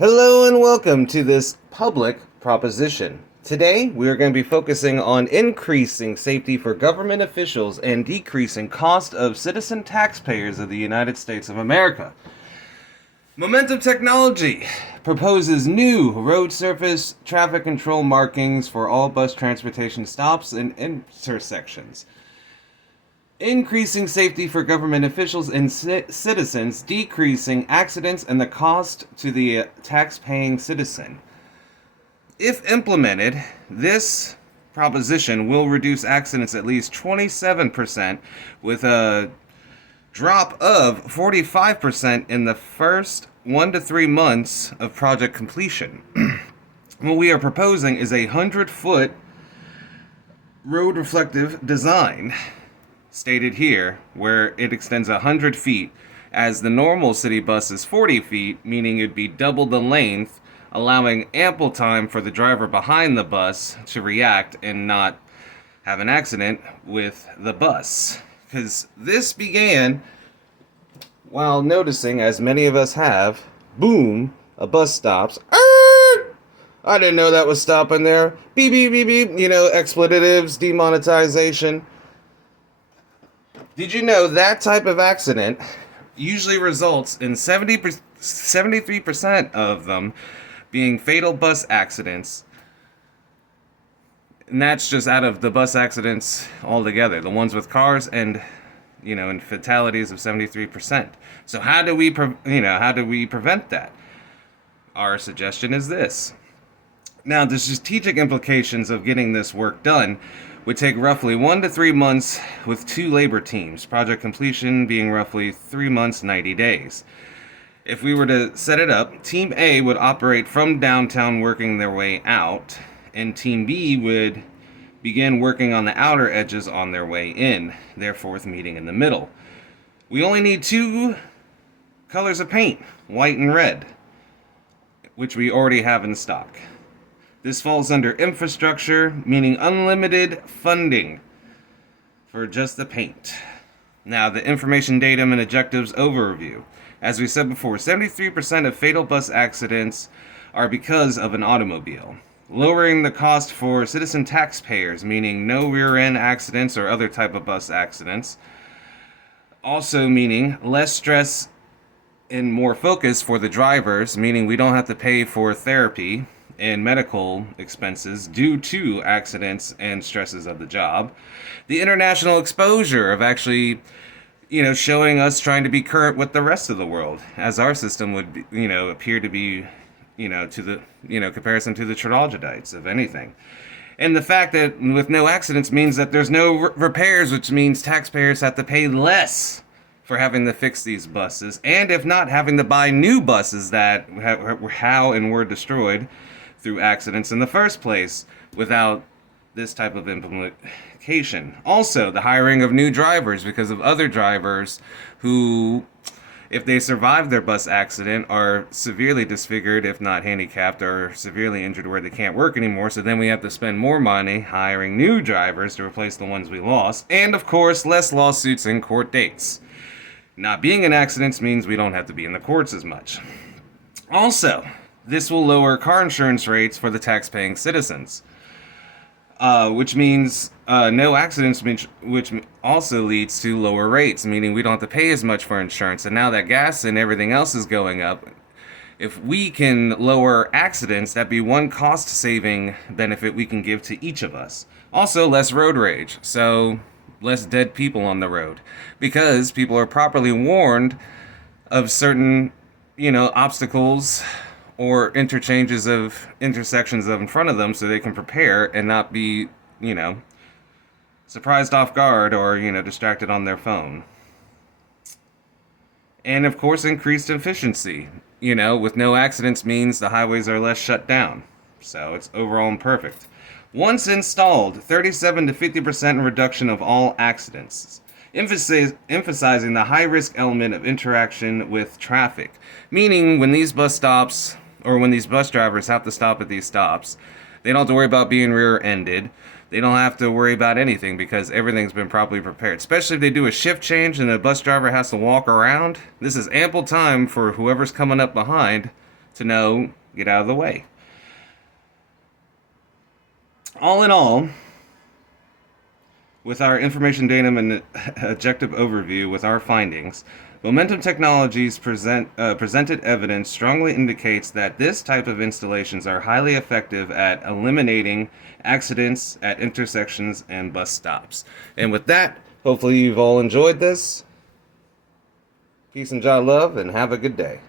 Hello and welcome to this public proposition. Today, we are going to be focusing on increasing safety for government officials and decreasing cost of citizen taxpayers of the United States of America. Momentum Technology proposes new road surface traffic control markings for all bus transportation stops and intersections. Increasing safety for government officials and citizens, decreasing accidents and the cost to the tax-paying citizen. If implemented, this proposition will reduce accidents at least 27%, with a drop of 45% in the first 1 to 3 months of project completion. What we are proposing is a 100-foot road reflective design, stated here, where it extends 100 feet, as the normal city bus is 40 feet, meaning it'd be double the length, allowing ample time for the driver behind the bus to react and not have an accident with the bus. Because this began while noticing, as many of us have, boom, a bus stops. I didn't know that was stopping there. Beep, beep, beep, beep. Expletives, demonetization. Did you know that type of accident usually results in 73% of them being fatal bus accidents? And that's just out of the bus accidents altogether, the ones with cars and fatalities of 73%. So how do we prevent that? Our suggestion is this. Now, the strategic implications of getting this work done would take roughly 1 to 3 months with 2 labor teams, project completion being roughly 3 months, 90 days. If we were to set it up, Team A would operate from downtown working their way out, and Team B would begin working on the outer edges on their way in, therefore meeting in the middle. We only need 2 colors of paint, white and red, which we already have in stock. This falls under infrastructure, meaning unlimited funding for just the paint. Now, the information, datum, and objectives overview. As we said before, 73% of fatal bus accidents are because of an automobile. Lowering the cost for citizen taxpayers, meaning no rear-end accidents or other type of bus accidents. Also meaning less stress and more focus for the drivers, meaning we don't have to pay for therapy and medical expenses due to accidents and stresses of the job. The international exposure of actually, showing us trying to be current with the rest of the world, as our system would, appear to be, to the, comparison to the troglodytes, if anything. And the fact that with no accidents means that there's no repairs, which means taxpayers have to pay less for having to fix these buses, and if not, having to buy new buses that were destroyed through accidents in the first place without this type of implementation. Also, the hiring of new drivers because of other drivers who, if they survive their bus accident, are severely disfigured, if not handicapped, or severely injured where they can't work anymore. So then we have to spend more money hiring new drivers to replace the ones we lost. And of course, less lawsuits and court dates. Not being in accidents means we don't have to be in the courts as much. Also, this will lower car insurance rates for the tax-paying citizens, which means no accidents, which also leads to lower rates, meaning we don't have to pay as much for insurance. And now that gas and everything else is going up, if we can lower accidents, that'd be one cost-saving benefit we can give to each of us. Also, less road rage, so less dead people on the road, because people are properly warned of certain, obstacles or intersections of in front of them, so they can prepare and not be, surprised off guard or, distracted on their phone. And of course, increased efficiency. With no accidents means the highways are less shut down. So it's overall perfect. Once installed, 37 to 50% reduction of all accidents. Emphasizing the high-risk element of interaction with traffic. Meaning, when these bus stops, or when these bus drivers have to stop at these stops, they don't have to worry about being rear-ended. They don't have to worry about anything because everything's been properly prepared. Especially if they do a shift change and the bus driver has to walk around. This is ample time for whoever's coming up behind to know, get out of the way. All in all, with our information data and objective overview with our findings, Momentum Technologies presented evidence strongly indicates that this type of installations are highly effective at eliminating accidents at intersections and bus stops. And with that, hopefully you've all enjoyed this. Peace and joy love, and have a good day.